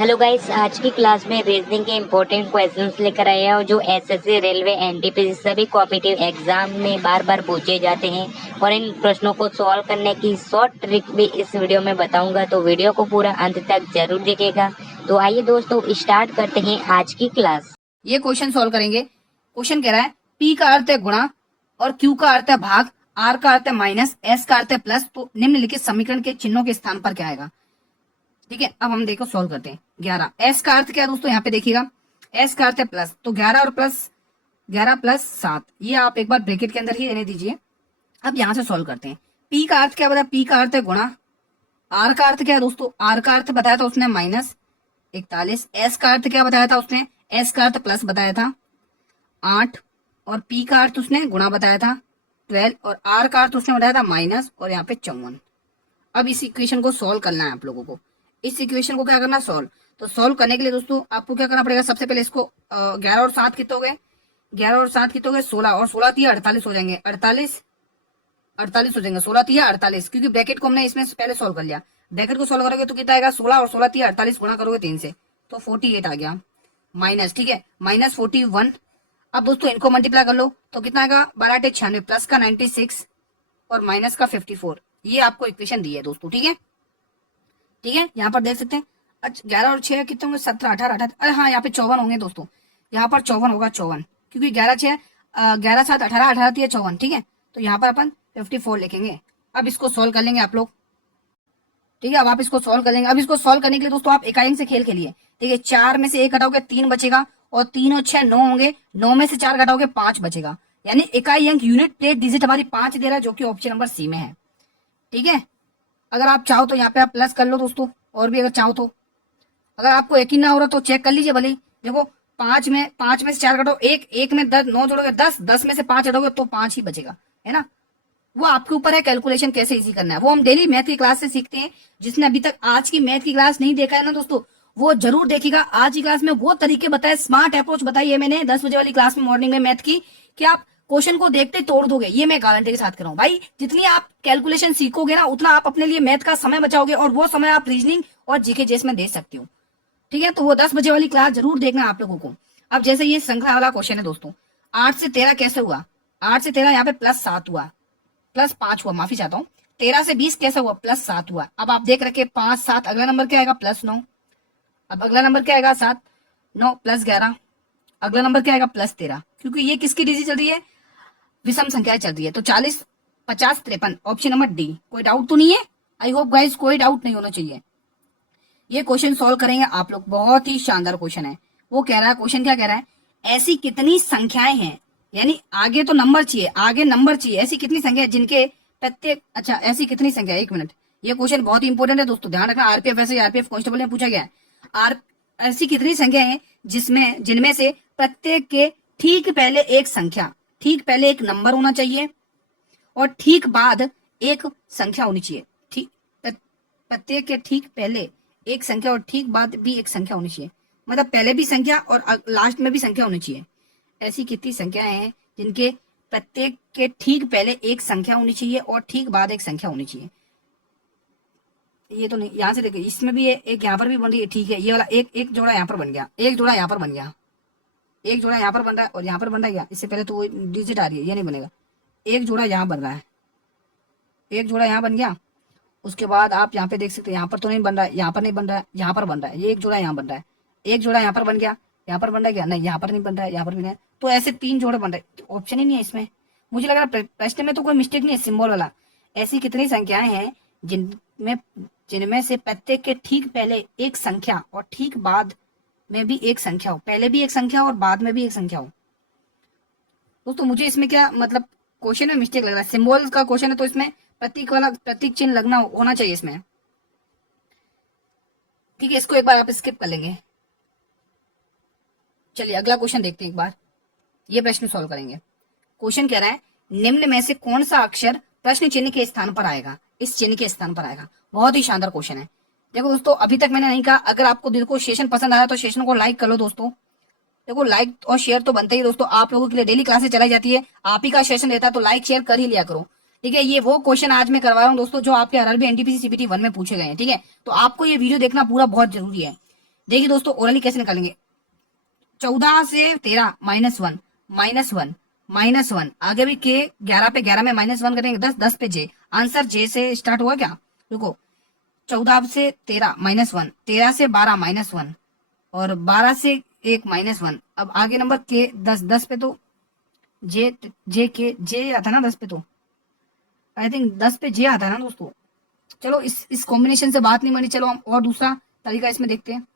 Hello guys, आज की class में रीजनिंग के इम्पोर्टेंट क्वेश्चंस लेकर आए हैं और जो एसएससी, रेलवे, एनटीपीसी सभी कॉम्पिटिटिव एग्जाम में बार बार पूछे जाते हैं और इन प्रश्नों को सॉल्व करने की शॉर्ट ट्रिक भी इस वीडियो में बताऊंगा, तो वीडियो को पूरा अंत तक जरूर देखिएगा। तो आइए दोस्तों, स्टार्ट करते हैं आज की क्लास। ये क्वेश्चन सॉल्व करेंगे। क्वेश्चन कह रहा है P का अर्थ है गुणा और Q का अर्थ है भाग, R का अर्थ है माइनस, S का अर्थ है प्लस, तो निम्नलिखित समीकरण के चिन्हों के स्थान पर क्या आएगा। ठीक है, अब हम देखो सॉल्व करते हैं। 11 S का अर्थ क्या है दोस्तों, यहाँ पे देखिएगा S का अर्थ है प्लस, तो 11 और प्लस 11 प्लस 7, ये आप एक बार ब्रैकेट के अंदर ही रहने दीजिए। अब यहाँ से सॉल्व करते हैं। P का अर्थ क्या बताया, P का अर्थ है गुणा, R का अर्थ क्या है दोस्तों, R का अर्थ बताया था उसने माइनस 41, S का अर्थ क्या बताया था उसने, S का अर्थ प्लस बताया था 8, और P का अर्थ उसने गुणा बताया था 12, और R का अर्थ उसने बताया था माइनस, और यहाँ पे 54। अब इस इक्वेशन को सॉल्व करना है आप लोगों को। इस इक्वेशन को क्या करना है, सॉल्व। तो सॉल्व करने के लिए दोस्तों आपको क्या करना पड़ेगा, सबसे पहले इसको 11 और 7 कितने हो गए, 11 और 7 कितने हो गए, 16, और 16 3 48 हो जाएंगे, 48 हो जाएंगे, 16 3 48, क्योंकि ब्रैकेट को हमने इसमें पहले सॉल्व कर लिया। ब्रैकेट को सॉल्व करोगे तो कितना आएगा, 16 और 16 3 48 गुणा करोगे 3 से, तो 48 आ गया माइनस, ठीक है, माइनस 41। अब दोस्तों इनको मल्टीप्लाई कर लो तो कितना आएगा, 12 8 96, प्लस का 96 और माइनस का 54। ये आपको इक्वेशन दी है दोस्तों, ठीक है। ठीक है, यहाँ पर देख सकते हैं। अच्छा 11 और 6 कितने होंगे, 17 18 18, अरे हाँ यहाँ पे 54 होंगे दोस्तों, यहाँ पर 54 होगा, 54, क्योंकि 11 6 11 7 18 18 3 54, ठीक है। तो यहाँ पर अपन 54 लिखेंगे। अब इसको सॉल्व कर लेंगे आप लोग, ठीक है। अब आप इसको सॉल्व कर लेंगे। अब इसको सॉल्व करने के लिए दोस्तों आप इकाई अंक से खेल खेलिए, ठीक है। 4 में से 1 घटाओगे 3 बचेगा, और 3 और 6 9 होंगे, 9 में से 4 घटाओगे 5 बचेगा, यानी इकाई अंक यूनिट प्लेस डिजिट हमारी 5 दे रहा है, जो कि ऑप्शन नंबर सी में है, ठीक है। अगर आप चाहो तो यहाँ पे आप प्लस कर लो दोस्तों, और भी अगर चाहो तो। अगर आपको यकीन ना हो रहा तो चेक कर लीजिए भले ही। देखो 5 में से 4 घटाओ, एक में 10, 9 जोड़ोगे 10, 10 में से 5 घटाओगे तो 5 ही बचेगा, है ना। वो आपके ऊपर है, कैलकुलेशन कैसे इजी करना है, वो हम डेली मैथ की क्लास से सीखते हैं। जिसने अभी तक आज की मैथ की क्लास नहीं देखा है ना दोस्तों, वो जरूर देखेगा। आज की क्लास में वो तरीके बताए, स्मार्ट अप्रोच बताई है मैंने 10 बजे वाली क्लास में मॉर्निंग में मैथ की, कि आप क्वेश्चन को देखते तोड़ दोगे, ये मैं गारंटी के साथ कर रहा हूँ भाई। जितनी आप कैलकुलेशन सीखोगे ना, उतना आप अपने लिए मैथ का समय बचाओगे, और वो समय आप रीजनिंग और जीके जेस में दे सकते हो, ठीक है। तो वो 10 बजे वाली क्लास जरूर देखना आप लोगों को। अब जैसे ये श्रृंखला वाला क्वेश्चन है दोस्तों, 8 से 13 कैसे हुआ, 8 से 13 यहाँ पे प्लस 7 हुआ, प्लस 5 हुआ, माफी चाहता हूँ। 13 से 20 कैसे हुआ, प्लस 7 हुआ। अब आप देख रखे 5 7, अगला नंबर क्या आएगा, प्लस 9। अब अगला नंबर क्या आएगा, 7 9 प्लस 11, अगला नंबर क्या आएगा, प्लस 13, क्योंकि ये किसकी डिजिट चल रही है, विषम संख्याएं चल रही है। तो 40 50 53, ऑप्शन नंबर डी। कोई डाउट तो नहीं है, आई होप गाइस कोई डाउट नहीं होना चाहिए। ये क्वेश्चन सॉल्व करेंगे आप लोग, बहुत ही शानदार क्वेश्चन है। वो कह रहा है, क्वेश्चन क्या कह रहा है, ऐसी कितनी संख्याएं हैं, यानी आगे तो नंबर चाहिए, आगे नंबर चाहिए, ऐसी कितनी संख्या है जिनके प्रत्येक, अच्छा ऐसी कितनी संख्या, एक मिनट, ये क्वेश्चन बहुत ही इंपॉर्टेंट है दोस्तों, ध्यान रखना। आरपीएफ ऐसे आरपीएफ कांस्टेबल में पूछा गया है। ऐसी कितनी संख्या है जिनमें से प्रत्येक के ठीक पहले एक संख्या, ठीक पहले एक नंबर होना चाहिए, और ठीक बाद एक संख्या होनी चाहिए। ठीक, प्रत्येक के ठीक पहले एक संख्या और ठीक बाद भी एक संख्या होनी चाहिए, मतलब पहले भी संख्या और लास्ट में भी संख्या होनी चाहिए। ऐसी कितनी संख्याएं हैं जिनके प्रत्येक के ठीक पहले एक संख्या होनी चाहिए और ठीक बाद एक संख्या होनी चाहिए। ये तो नहीं, यहाँ से देखिए, इसमें भी एक यहाँ पर भी बन रही है, ठीक है। ये वाला एक जोड़ा यहाँ पर बन गया, एक जोड़ा यहाँ पर बन गया, एक जोड़ा यहाँ पर बन रहा है और यहाँ पर बन रहा है। इससे पहले तो वो डिजिट आ रही है, ये नहीं बनेगा। एक जोड़ा यहाँ बन रहा है, एक जोड़ा यहाँ बन गया। उसके बाद आप यहाँ पे देख सकते हैं, यहाँ पर तो नहीं बन रहा है, यहाँ पर नहीं बन रहा है, यहाँ पर बन रहा है। ये एक जोड़ा यहाँ बन रहा है, एक जोड़ा यहाँ पर बन गया, यहाँ पर बन रहा है क्या, नहीं यहाँ पर नहीं बन रहा है, यहाँ पर भी नहीं। तो ऐसे 3 जोड़े बन रहे, तो ऑप्शन ही नहीं है इसमें। मुझे लग रहा है प्रश्न में तो कोई मिस्टेक नहीं है, सिंबल वाला। ऐसी कितनी संख्याएं हैं जिनमें से प्रत्येक के ठीक पहले एक संख्या और ठीक बाद में भी एक संख्या हो, पहले भी एक संख्या और बाद में भी एक संख्या हो। दोस्तों मुझे इसमें क्या मतलब क्वेश्चन में मिस्टेक लग रहा है, सिंबल का क्वेश्चन है तो इसमें प्रतीक वाला प्रतीक चिन्ह लगना होना चाहिए इसमें, ठीक है। इसको एक बार आप स्किप कर लेंगे। चलिए अगला क्वेश्चन देखते हैं एक बार, ये प्रश्न सॉल्व करेंगे। क्वेश्चन कह रहा है, निम्न में से कौन सा अक्षर प्रश्न चिन्ह के स्थान पर आएगा, इस चिन्ह के स्थान पर आएगा। बहुत ही शानदार क्वेश्चन है। देखो दोस्तों, अभी तक मैंने नहीं कहा, अगर आपको दिल को सेशन पसंद आया तो सेशन को लाइक कर लो दोस्तों। देखो लाइक और शेयर तो बनता ही दोस्तों, आप लोगों के लिए डेली क्लासेस चलाई जाती है, आप ही का सेशन रहता है, तो लाइक शेयर कर ही लिया करो, ठीक है। ये वो क्वेश्चन आज मैं करवा रहा हूँ दोस्तों, जो आपके आरआरबी एनटीपीसी सीपीटी 1 में पूछे गए हैं, ठीक है। तो आपको ये वीडियो देखना पूरा बहुत जरूरी है। देखिए दोस्तों ओरली कैसे निकालेंगे, 14 से 13 -1 -1 -1, आगे भी के, 11 पे 11 में -1 करेंगे, 10 10 पे जे, आंसर जे से स्टार्ट हुआ क्या, रुको, 14 से 13 -1, 13 से 12 -1 और 12 से 1 -1, अब आगे नंबर के 10 10 पे तो जे आता ना 10 पे, तो आई थिंक 10 पे जे आता है ना दोस्तों। चलो इस कॉम्बिनेशन से बात नहीं बनी, चलो हम और दूसरा तरीका इसमें देखते हैं,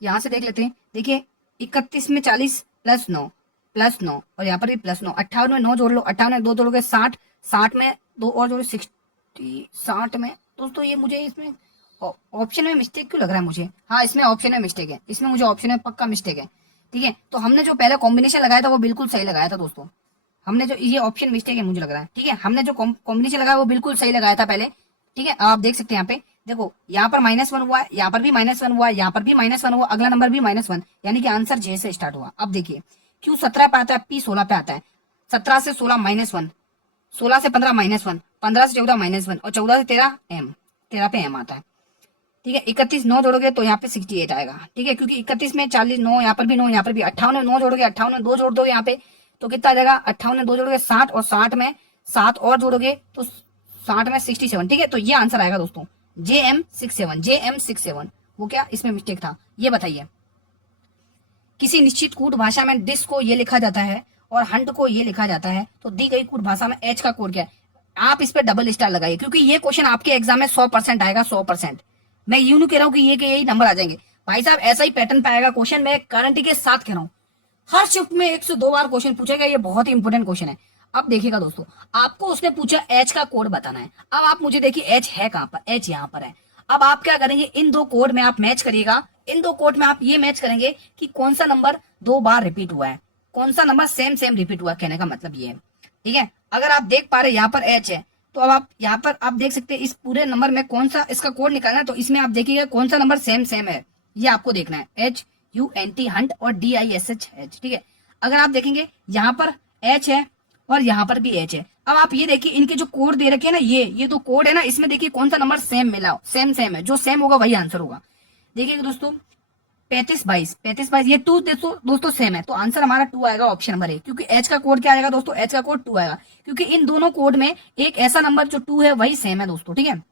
यहां से देख लेते हैं। देखिए 31 में 40 +9 और यहाँ पर भी +9, 58 में 9 जोड़ लो, 58 में 2 जोड़ोगे 60, 60 में 2 और जोड़ो 60, 60 में दोस्तों ये मुझे इसमें ऑप्शन में मिस्टेक क्यों लग रहा है मुझे, हाँ इसमें ऑप्शन में मिस्टेक है, इसमें मुझे ऑप्शन में पक्का मिस्टेक है। ठीक है, तो हमने जो पहले कॉम्बिनेशन लगाया था वो बिल्कुल सही लगाया था दोस्तों, हमने जो ये ऑप्शन मिस्टेक है मुझे लग रहा है। ठीक है, हमने जो कॉम्बिनेशन लगाया वो बिल्कुल सही लगाया था पहले। ठीक है, आप देख सकते हैं यहाँ पे, देखो यहाँ पर -1 हुआ है, यहाँ पर भी -1 हुआ है, यहाँ पर भी -1 हुआ, अगला नंबर भी -1, यानी कि आंसर जे से स्टार्ट हुआ। अब देखिए क्यू 17 पे आता है, पी 16 पे आता है, 17 से 16 -1, 16 से 15 -1, 15 से 14 -1 और 14 से 13 एम, 13 पे एम आता है। ठीक है, 31 9 जोड़ोगे तो यहाँ पे 68 आएगा। ठीक है, क्योंकि 31 में 40 9, यहाँ पर भी 9, यहाँ पर भी 58 में 9 जोड़ोगे, 58 में 2 जोड़ दोगे यहाँ पे तो कितना आ जाएगा, 58 में 2 जोड़ोगे 60 और 60 में 7 और जोड़ोगे तो 60 में 67। ठीक है, तो ये आंसर आएगा दोस्तों JM67। वो क्या इसमें मिस्टेक था ये बताइए। किसी निश्चित कूट भाषा में डिस को ये लिखा जाता है और हंट को ये लिखा जाता है, तो दी गई कूट भाषा में एच का कोड क्या है। आप इस पर डबल स्टार लगाइए क्योंकि ये क्वेश्चन आपके एग्जाम में 100% आएगा, 100%। मैं यूं नहीं कह रहा हूं कि ये के यही नंबर आ जाएंगे भाई साहब, ऐसा ही पैटर्न पे आएगा क्वेश्चन, मैं गारंटी के साथ कह रहा हूं। हर शिफ्ट में 1 से 2 बार क्वेश्चन पूछेगा, ये बहुत ही इंपॉर्टेंट क्वेश्चन है। अब देखिएगा दोस्तों, आपको उसने पूछा एच का कोड बताना है। अब आप मुझे देखिए एच है कहां पर, एच यहाँ पर है। अब आप क्या करेंगे, इन दो कोड में आप मैच करिएगा, इन दो कोड में आप ये मैच करेंगे कि कौन सा नंबर 2 बार रिपीट हुआ है, कौन सा नंबर सेम रिपीट हुआ है, कहने का मतलब ये है। ठीक है, अगर आप देख पा रहे यहाँ पर एच है तो अब आप यहाँ पर आप देख सकते हैं इस पूरे नंबर में कौन सा इसका कोड निकालना है, तो इसमें आप देखिएगा कौन सा नंबर सेम है, ये आपको देखना है, HUNT हंट और DISH। ठीक है, अगर आप देखेंगे यहाँ पर एच है और यहाँ पर भी एच है। अब आप ये देखिए इनके जो कोड दे रखे हैं ना, ये दो कोड है ना, इसमें देखिए कौन सा नंबर सेम मिला, सेम है, जो सेम होगा वही आंसर होगा। देखिए दोस्तों 35 22 ये 2 दोस्तों सेम है, तो आंसर हमारा 2 आएगा, ऑप्शन नंबर ए। क्योंकि एच का कोड क्या आएगा दोस्तों, एच का कोड 2 आएगा, क्योंकि इन दोनों कोड में एक ऐसा नंबर जो 2 है वही सेम है दोस्तों। ठीक है,